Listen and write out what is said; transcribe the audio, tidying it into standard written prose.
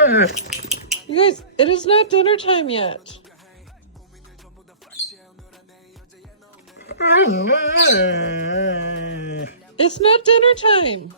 You guys, it is not dinner time yet. It's not dinner time.